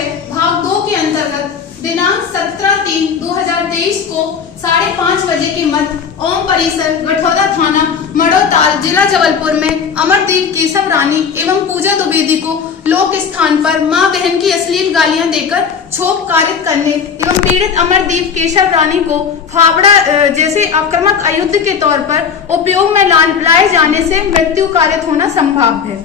6 भाग 2 के अंतर्गत दिनांक 17/3/2023 को 5:30 बजे के मध्य ओम परिसर गठौदा थाना मड़ोताल जिला जबलपुर में अमरदीप केशव रानी एवं पूजा द्विवेदी को लोक स्थान पर मां बहन की अश्लील गालियां देकर क्षोभ कारित करने एवं पीड़ित अमरदीप केशव रानी को फावड़ा जैसे आक्रामक आयुध के तौर पर उपयोग में लाए जाने से मृत्यु कारित होना संभव है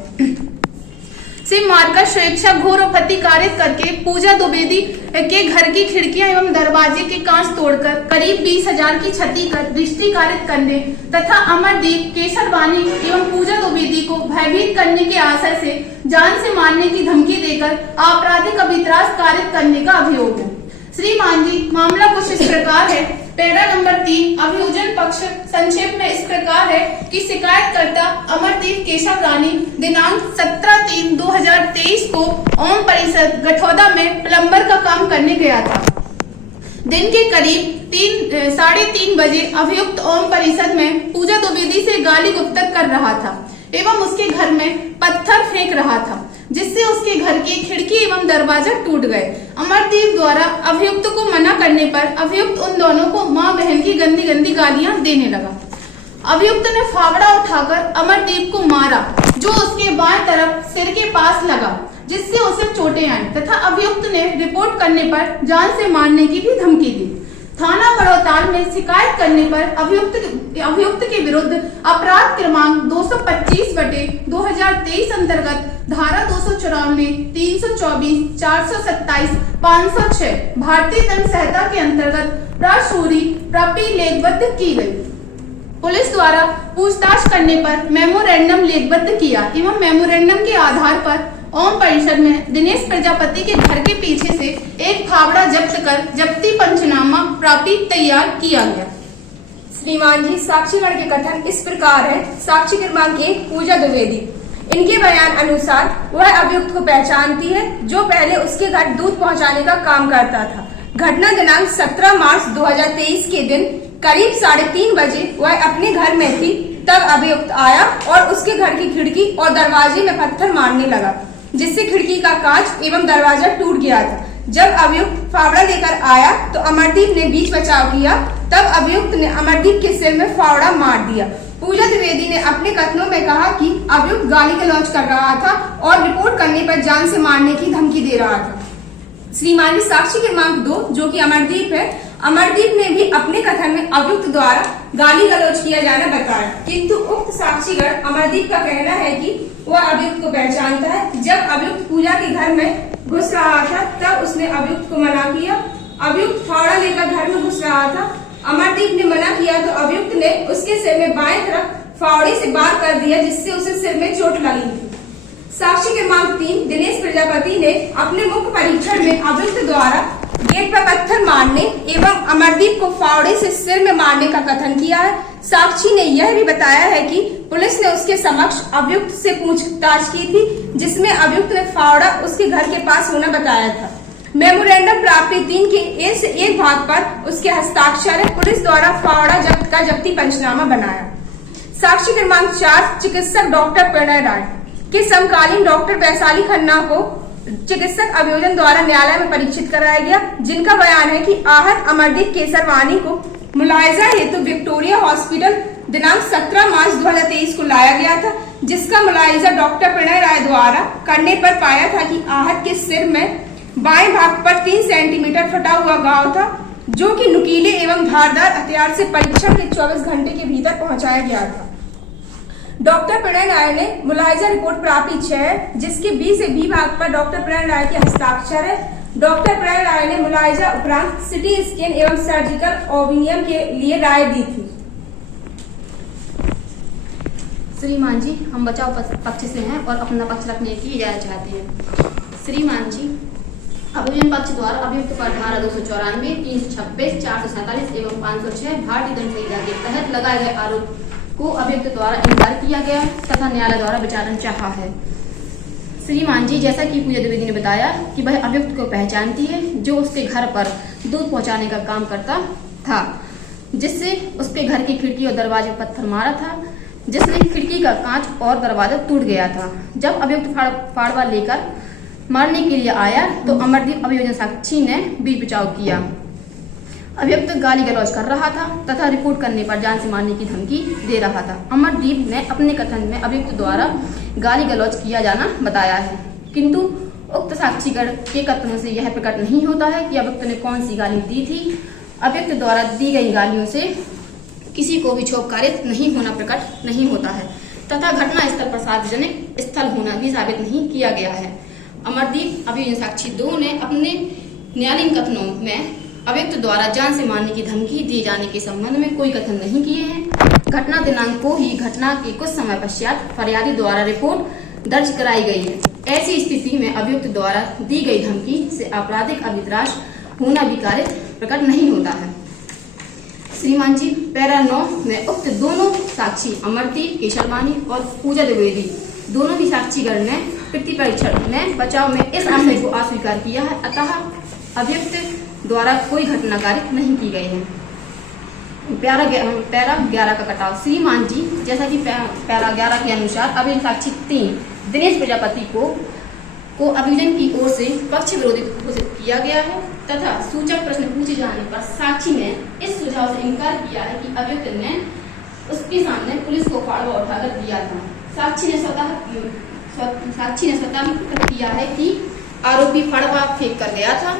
से मारकर स्वेच्छा घोर आपत्ति कारित करके पूजा द्विवेदी के घर की खिड़कियां एवं दरवाजे के कांच तोड़कर करीब 20,000 की क्षति कर दृष्टि कारित करने तथा अमरदीप केशव रानी एवं पूजा द्विवेदी को भयभीत करने के आशय से जान से मारने की धमकी देकर आपराधिक अभित्रास कारित करने का अभियोग है। श्रीमान जी, मामला कुछ इस प्रकार है। पैरा नंबर 3 अभियोजन पक्ष संक्षेप में इस प्रकार है कि शिकायतकर्ता अमरदीप केशव रानी दिनांक 17/3/2023 को ओम परिसर गठौदा में प्लम्बर का काम करने गया था। दिन के करीब 3:30 बजे अभियुक्त ओम परिसर में पूजा द्विवेदी से गाली गुप्तक कर रहा था एवं उसके घर में पत्थर फेंक रहा था, जिससे उसके घर की खिड़की एवं दरवाजा टूट गए। अमरदीप द्वारा अभियुक्त को मना करने पर अभियुक्त उन दोनों को मां बहन की गंदी गंदी गालियां देने लगा। अभियुक्त ने फावड़ा उठाकर अमरदीप को मारा, जो उसके बाएं तरफ सिर के पास लगा, जिससे उसे चोटें आई तथा अभियुक्त ने रिपोर्ट करने पर जान से मारने की भी धमकी दी। थाना बड़ौताल में शिकायत करने पर अभियुक्त के विरुद्ध अपराध क्रमांक 225/2023 अंतर्गत धारा 294, 324, 427, 506 भारतीय दंड संहिता के अंतर्गत प्राशूरी लेखबद्ध की गई। पुलिस द्वारा पूछताछ करने पर मेमोरेंडम लेखबद्ध किया एवं मेमोरेंडम के आधार पर ओम परिसर में दिनेश प्रजापति के घर के पीछे से एक फावड़ा जब्त कर जब्ती पंचनामा प्राप्ति तैयार किया गया। श्रीमान जी, साक्षीगण के कथन इस प्रकार है। साक्षी क्रमांक 1 पूजा द्विवेदी। इनके बयान अनुसार वह अभियुक्त को पहचानती है, जो पहले उसके घर दूध पहुंचाने का काम करता था। घटना दिनांक 17 मार्च 2023 के दिन करीब 3:30 बजे वह अपने घर में थी, तब अभियुक्त आया और उसके घर की खिड़की और दरवाजे में पत्थर मारने लगा, जिससे खिड़की का कांच एवं दरवाजा टूट गया था। जब अभियुक्त फावड़ा लेकर आया तो अमरदीप ने बीच बचाव किया, तब अभियुक्त ने अमरदीप के सिर में फावड़ा मार दिया। पूजा द्विवेदी ने अपने कथनों में कहा कि अभियुक्त गाली गलौज कर रहा था और रिपोर्ट करने पर जान से मारने की धमकी दे रहा था। श्रीमान, साक्षी क्रमांक 2 जो कि अमरदीप है, अमरदीप ने भी अपने कथन में अभियुक्त द्वारा गाली गलौज किया जाना बताया, किंतु उक्त साक्षीगण अमरदीप का कहना है कि वह अभियुक्त को पहचानता है। जब अभियुक्त पूजा के घर में घुस रहा था तब उसने अभियुक्त को मना किया। अभियुक्त फावड़ा लेकर घर में घुस रहा था। अमरदीप ने मना किया तो अभियुक्त ने उसके सिर में बाएं तरफ फावड़े से वार कर दिया, जिससे उसे सिर में चोट लगी थी। साक्षी क्रमांक 3 दिनेश प्रजापति ने अपने मुख्य परीक्षण में अभियुक्त द्वारा गेट पर पत्थर मारने एवं अमरदीप को फावड़े से सिर में मारने का कथन किया है। साक्षी ने यह भी बताया है कि पुलिस ने उसके समक्ष अभियुक्त से पूछताछ की थी, जिसमें अभियुक्त ने फावड़ा उसके घर के पास होना बताया था। मेमोरेंडम प्राप्ति 3 के एक भाग पर उसके हस्ताक्षर है। पुलिस द्वारा फावड़ा जब्त का जब्ती पंचनामा बनाया। साक्षी क्रमांक 4 चिकित्सक डॉक्टर प्रणय राय के समकालीन डॉक्टर वैशाली खन्ना को चिकित्सक अभियोजन द्वारा न्यायालय में परीक्षित कराया गया, जिनका बयान है कि आहत अमरदीप केशव रानी को मुलायजा हेतु विक्टोरिया हॉस्पिटल दिनांक 17 मार्च 2023 को लाया गया था, जिसका मुलायजा डॉक्टर प्रणय राय द्वारा करने पर पाया था कि आहत के सिर में बाएं भाग पर 3 सेंटीमीटर फटा हुआ घाव था, जो कि नुकीले एवं धारदार हथियार से परीक्षण के 24 घंटे के भीतर पहुंचाया गया था। डॉक्टर प्रणय राय ने मुलायजा रिपोर्ट प्राप्ति 6 जिसके बी से बी भाग पर डॉक्टर प्रणय राय के हस्ताक्षर है। डॉक्टर प्रणय राय ने मुलायजा उपरांत सिटी स्कैन एवं सर्जिकल ओविनियम के लिए राय दी थी। श्रीमान जी, हम बचाव पक्ष से हैं और अपना पक्ष रखने की इजाजत चाहते हैं। श्रीमान जी, अभियोजन पक्ष द्वारा अभियुक्त पर धारा 294, 326, 447 एवं 506 भारतीय दंड संहिता के तहत लगाए गए आरोप को अभियुक्त द्वारा इनकार किया गया तथा न्यायालय द्वारा विचारण चाहा है। श्रीमान जी, जैसा कि पूजा द्विवेदी ने बताया कि वह अभियुक्त को पहचानती है, जो उसके घर पर दूध पहुंचाने का काम करता था, जिससे उसके घर की खिड़की और दरवाजे पर पत्थर मारा था, जिससे खिड़की का कांच और दरवाजा टूट गया था। जब अभियुक्त फाड़वा लेकर मारने के लिए आया तो अमरदीप अभियोजन साक्षी ने बीच बचाव किया। अभियुक्त गाली गलौज कर रहा था तथा रिपोर्ट करने पर जान से मारने की धमकी दे रहा था। अमरदीप ने अपने कथन में अभियुक्त द्वारा गाली गलौज किया जाना बताया है, किंतु उक्त साक्षीगण के कथनों से यह प्रकट नहीं होता है कि अभियुक्त ने कौन सी गाली दी थी। अभियुक्त द्वारा दी गई गालियों से किसी को भी क्षोभ कारित नहीं होना प्रकट नहीं होता है तथा घटना स्थल पर सार्वजनिक स्थल होना भी साबित नहीं किया गया है। अमरदीप अभियोजन साक्षी 2 ने अपने न्यायालयीन कथनों में अभियुक्त द्वारा जान से मारने की धमकी दिए जाने के संबंध में कोई कथन नहीं किए हैं। घटना दिनांक को ही घटना के कुछ समय पश्चात फरियादी द्वारा रिपोर्ट दर्ज कराई गई है। ऐसी स्थिति में अभियुक्त द्वारा दी गई धमकी से आपराधिक अभिद्राश होना भी कारित प्रकट नहीं होता है। श्रीमान जी, पैरा 9 में उक्त दोनों साक्षी अमरदीप केशरवानी और पूजा द्विवेदी दोनों भी साक्षीगण ने प्रतिपरीक्षण में बचाव में इस आशय को अस्वीकार किया है, अतः अभियुक्त द्वारा कोई घटना कारित नहीं की गई है। पैरा 11 का कटाव। श्रीमान जी, जैसा कि पैरा 11 के अनुसार अभियोजन साक्षी 3 दिनेश प्रजापति को अभियोजन की ओर से पक्ष विरोधी घोषित किया गया है तथा सूचक प्रश्न पूछे जाने पर साक्षी ने इस सुझाव से इनकार किया है कि अभियुक्त ने उसके सामने पुलिस को फाड़वा उठाकर दिया था। साक्षी ने स्वतः प्रकट किया है कि आरोपी फाड़वा फेंक कर गया था।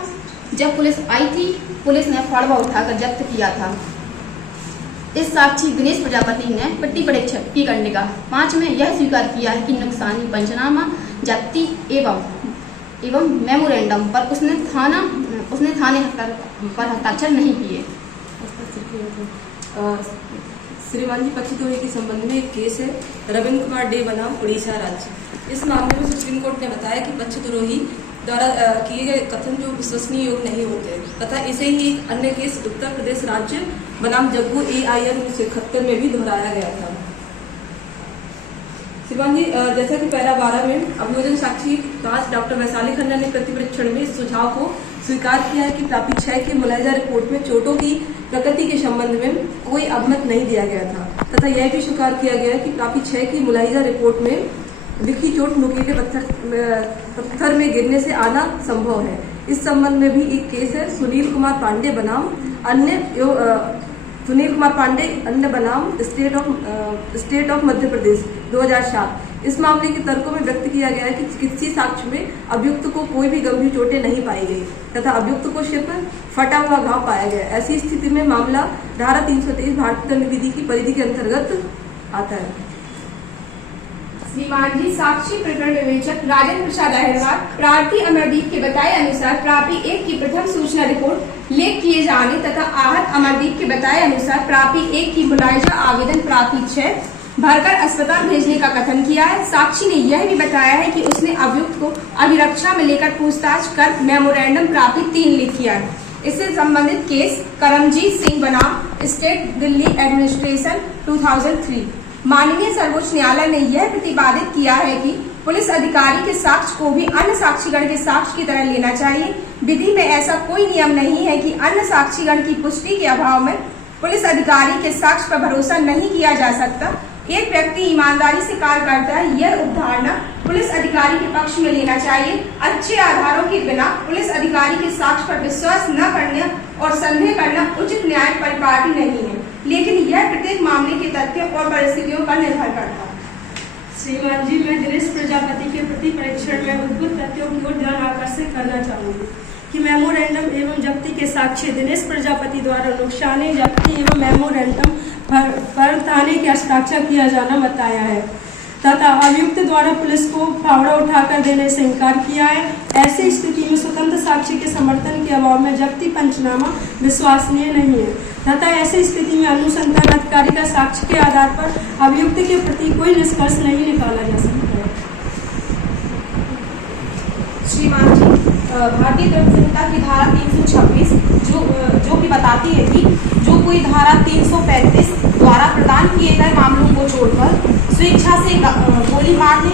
जब पुलिस आई थी, पुलिस ने फाड़वा उठाकर जब्त किया था। इस साक्षी दिनेश प्रजापति ने पिट्टी परीक्षण की कंडिका 5 में यह स्वीकार किया है कि नुकसानी पंचनामा जब्ती एवं मेमोरेंडम पर उसने थाने पर हस्ताक्षर नहीं किए। श्रीमान जी, पक्षद्रोही के संबंध में एक केस है रविंद्र कुमार डे बनाम उड़ीसा राज्य। इस मामले में सुप्रीम कोर्ट ने बताया कि पक्षद्रोही द्वारा किए गए कथन जो विश्वसनीय योग नहीं होते तथा इसे ही एक अन्य केस उत्तर प्रदेश राज्य बनाम जग्गू AIR 1971 में भी दोहराया गया था। श्रीमान जी, जैसा कि पैरा 12 में अभियोजन साक्षी 5 डॉक्टर वैशाली खन्ना ने प्रतिपरीक्षण में इस सुझाव को स्वीकार किया है कि प्राप्ति 6 की मुलाहिजा रिपोर्ट में चोटों की प्रकृति के संबंध में कोई अवमत नहीं दिया गया था तथा यह भी स्वीकार किया गया कि प्राप्ति 6 की मुलाहिजा रिपोर्ट में लिखी चोट नुकीले पत्थर में गिरने से आना संभव है। इस संबंध में भी एक केस है सुनील कुमार पांडे बनाम स्टेट ऑफ मध्य प्रदेश 2007। इस मामले के तर्कों में व्यक्त किया गया है कि चिकित्सीय साक्ष्य में अभियुक्त को कोई भी गंभीर चोटें नहीं पाई गई तथा अभियुक्त को सिर्फ फटा हुआ घाव पाया गया। ऐसी स्थिति में मामला धारा 323 भारतीय दंड विधि की परिधि के अंतर्गत आता है। श्रीमान जी, साक्षी प्रकरण विवेचक राजेंद्र प्रसाद अहिरवार प्रार्थी अमरदीप के बताए अनुसार प्रापी 1 की प्रथम सूचना रिपोर्ट लेख किए जाने तथा आहत अमरदीप के बताए अनुसार प्रापी 1 की मुलाहिजा आवेदन प्रापी 6 भरकर अस्पताल भेजने का कथन किया है। साक्षी ने यह भी बताया है कि उसने अभियुक्त को अभिरक्षा में लेकर पूछताछ कर मेमोरेंडम प्रापी 3 लिख किया है। इससे संबंधित केस करमजीत सिंह बनाम स्टेट दिल्ली एडमिनिस्ट्रेशन 2003। माननीय सर्वोच्च न्यायालय ने यह प्रतिपादित किया है कि पुलिस अधिकारी के साक्ष्य को भी अन्य साक्षीगण के साक्ष्य की तरह लेना चाहिए। विधि में ऐसा कोई नियम नहीं है कि अन्य साक्षीगण की पुष्टि के अभाव में पुलिस अधिकारी के साक्ष्य पर भरोसा नहीं किया जा सकता। एक व्यक्ति ईमानदारी से कार्य करता है, यह उपधारणा पुलिस अधिकारी के पक्ष में लेना चाहिए। अच्छे आधारों के बिना पुलिस अधिकारी के साक्ष्य पर विश्वास न करने और संदेह करना उचित न्याय परिपाटी नहीं है, लेकिन यह प्रत्येक मामले के तथ्य और परिस्थितियों पर निर्भर करता है। श्रीमान जी, मैं दिनेश प्रजापति के प्रति परीक्षण में उद्भुत तथ्यों की ओर ध्यान आकर्षित करना चाहूंगी कि मेमोरेंडम एवं जब्ती के साक्ष्य दिनेश प्रजापति द्वारा नुकसानी जब्ती एवं मेमोरेंडम पर थाने के हस्ताक्षर किया जाना बताया है तथा अभियुक्त द्वारा पुलिस को फावड़ा उठाकर देने से इनकार किया है। ऐसी स्थिति में स्वतंत्र साक्षी के समर्थन के अभाव में जब्ती पंचनामा विश्वसनीय नहीं है तथा ऐसी स्थिति में अनुसंधान अधिकारी का साक्ष्य के आधार पर अभियुक्त के प्रति कोई निष्कर्ष नहीं निकाला जा सकता है। श्रीमान जी, भारतीय दंड संहिता की धारा 326 जो कि बताती है कि जो कोई धारा 335 द्वारा प्रदान किए गए मामलों को छोड़कर स्वेच्छा से गोली मारने,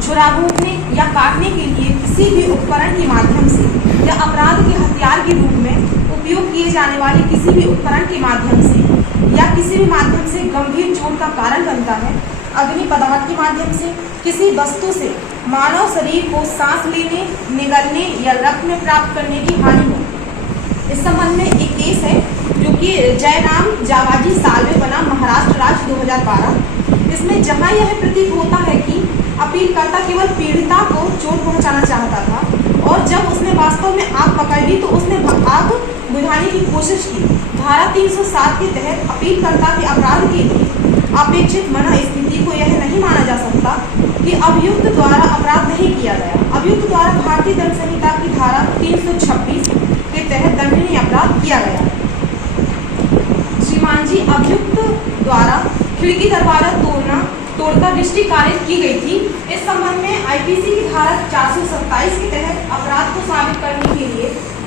छुरा भोंकने या काटने के लिए किसी भी उपकरण के माध्यम से या अपराध के हथियार के रूप में उपयोग किए जाने वाले किसी भी उपकरण के माध्यम से या किसी भी माध्यम से गंभीर चोट का कारण बनता है, अग्नि पदार्थ के माध्यम से, किसी वस्तु से मानव शरीर को सांस लेने, निगलने या रक्त में प्राप्त करने की हानि हो। इस संबंध में एक केस है जो कि जयराम जावाजी साल्वे बनाम महाराष्ट्र राज्य 2012। इसमें जहां यह प्रतीत होता है कि अपीलकर्ता केवल पीड़िता को चोट पहुंचाना चाहता था और जब उसने वास्तव में आग पकड़ ली तो उसने आग बुझाने की कोशिश की। धारा 307 के तहत अपीलकर्ता के अपराध के लिए अपेक्षित मना स्थिति को यह नहीं माना जा सकता कि अभियुक्त द्वारा अपराध नहीं किया गया। अभियुक्त द्वारा भारतीय दंड संहिता की धारा 326 के तहत दंडनीय अपराध किया गया। श्रीमान जी, अभियुक्त द्वारा खिड़की दरवाजा तोड़कर दृष्टि कारित की गई थी। इस संबंध में आईपीसी की धारा 427 के तहत अपराध को साबित करने के लिए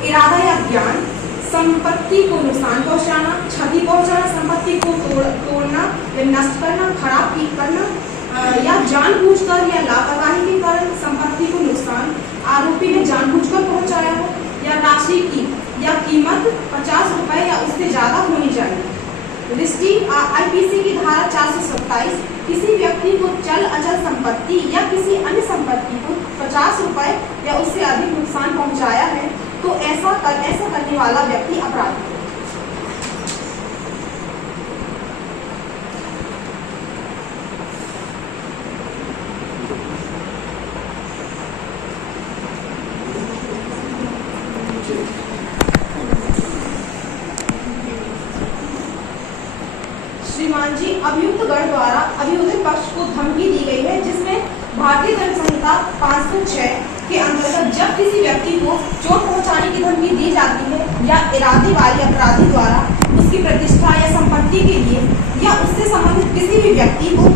इरादा या ज्ञान, संपत्ति को नुकसान पहुंचाना, क्षति पहुंचाना, संपत्ति को तोड़ना या नष्ट करना, खराब करना या जानबूझकर या लापरवाही के कारण संपत्ति को नुकसान आरोपी ने जानबूझकर पहुंचाया हो या राशि की या कीमत 50 रुपए या उससे ज्यादा होनी चाहिए। दृष्टि आईपीसी की धारा 427 किसी व्यक्ति को चल अचल संपत्ति या किसी अन्य संपत्ति को 50 रुपए या उससे अधिक नुकसान पहुंचाया है तो ऐसा करने वाला व्यक्ति अपराधी है। श्रीमान जी, अभियुक्त गण द्वारा अभियुक्त पक्ष को धमकी दी गई है जिसमें भारतीय दंड संहिता 506 के अंतर्गत जब किसी व्यक्ति को चोट पहुंचाने की धमकी दी जाती है या इरादे वाले अपराधी द्वारा उसकी प्रतिष्ठा या संपत्ति के लिए या उससे संबंधित किसी भी व्यक्ति को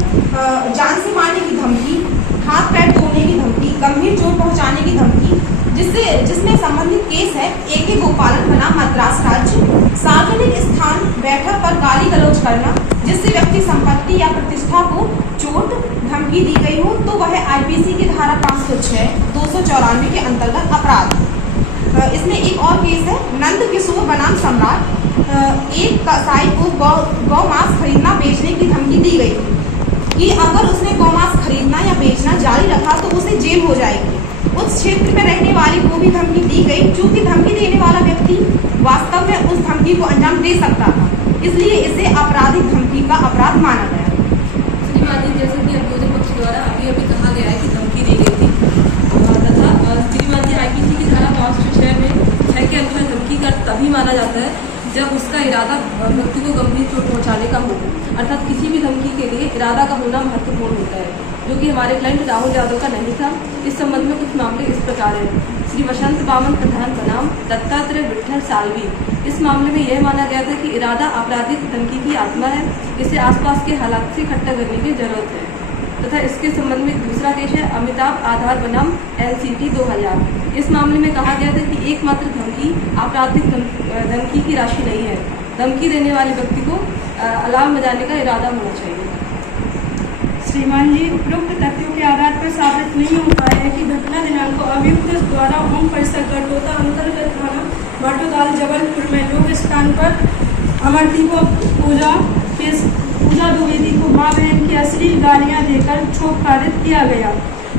जान से मारने की धमकी, हाथ पैर तोड़ने की धमकी, गंभीर चोट पहुंचाने की धमकी, जिसमें संबंधित केस है AK गोपालन बनाम मद्रास राज्य, सार्वजनिक स्थान बैठक पर गाली गलौज करना जिससे व्यक्ति संपत्ति या प्रतिष्ठा को चोट धमकी दी गई हो तो वह आईपीसी की धारा 506 294 के अंतर्गत अपराध। इसमें एक और केस है नंद किशोर बनाम सम्राट। एक कसाई को गौ मांस खरीदना बेचने की धमकी दी गई कि अगर उसने गौ मांस खरीदना या बेचना जारी रखा तो उसे जेल हो जाएगी। उस क्षेत्र में रहने वाले को भी धमकी दी गई चूंकि धमकी देने वाला व्यक्ति वास्तव में उस धमकी को अंजाम दे सकता था, इसलिए इसे आपराधिक धमकी का अपराध माना गया। श्रीमान जी, जैसे कि अभियोजन पक्ष द्वारा अभी कहा गया है कि धमकी दी गई थी तथा श्रीमान जी आईपीसी की धारा 506 में 6 के अनुसार धमकी का तभी माना जाता है जब उसका इरादा व्यक्ति को गंभीर चोट पहुंचाने का हो, अर्थात किसी भी धमकी के लिए इरादा का होना महत्वपूर्ण होता है, जो कि हमारे क्लाइंट राहुल यादव का नहीं था। इस संबंध में कुछ मामले इस प्रकार हैं। श्री वसंत बामन प्रधान बनाम दत्तात्रेय विठल साल्वी। इस मामले में यह माना गया था कि इरादा आपराधिक धमकी की आत्मा है, इसे आसपास के हालात से इकट्ठा करने की जरूरत है। तथा इसके संबंध में दूसरा केस है अमिताभ आधार बनाम LCT 2000। इस मामले में कहा गया था कि एकमात्र धमकी आपराधिक धमकी की राशि नहीं है, धमकी देने वाले व्यक्ति को अलार्म बजाने का इरादा होना चाहिए। श्रीमान जी, उपरोक्त तथ्यों के आधार पर साबित नहीं हो पाया है कि घटना दिनांक को अभियुक्त द्वारा ओम परिसर गटोता अंतर्गत थाना बाटोदाल जबलपुर में लोक स्थान पर अमरदीप पूजा द्विवेदी को मां बहन की अश्लील गालियां देकर क्षोभ कारित किया गया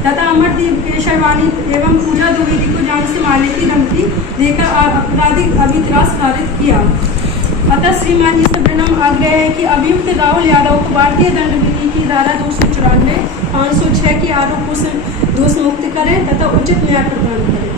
तथा अमरदीप केशरवानी एवं पूजा द्विवेदी को जान से मारने की धमकी देकर आपराधिक अभित्रास कारित किया। अतः श्रीमान जी से विनम्र आग्रह है कि अभियुक्त राहुल यादव को भारतीय दंड विधि की धारा 294 506 के आरोपों से दोष मुक्त करें तथा उचित न्याय प्रदान करें।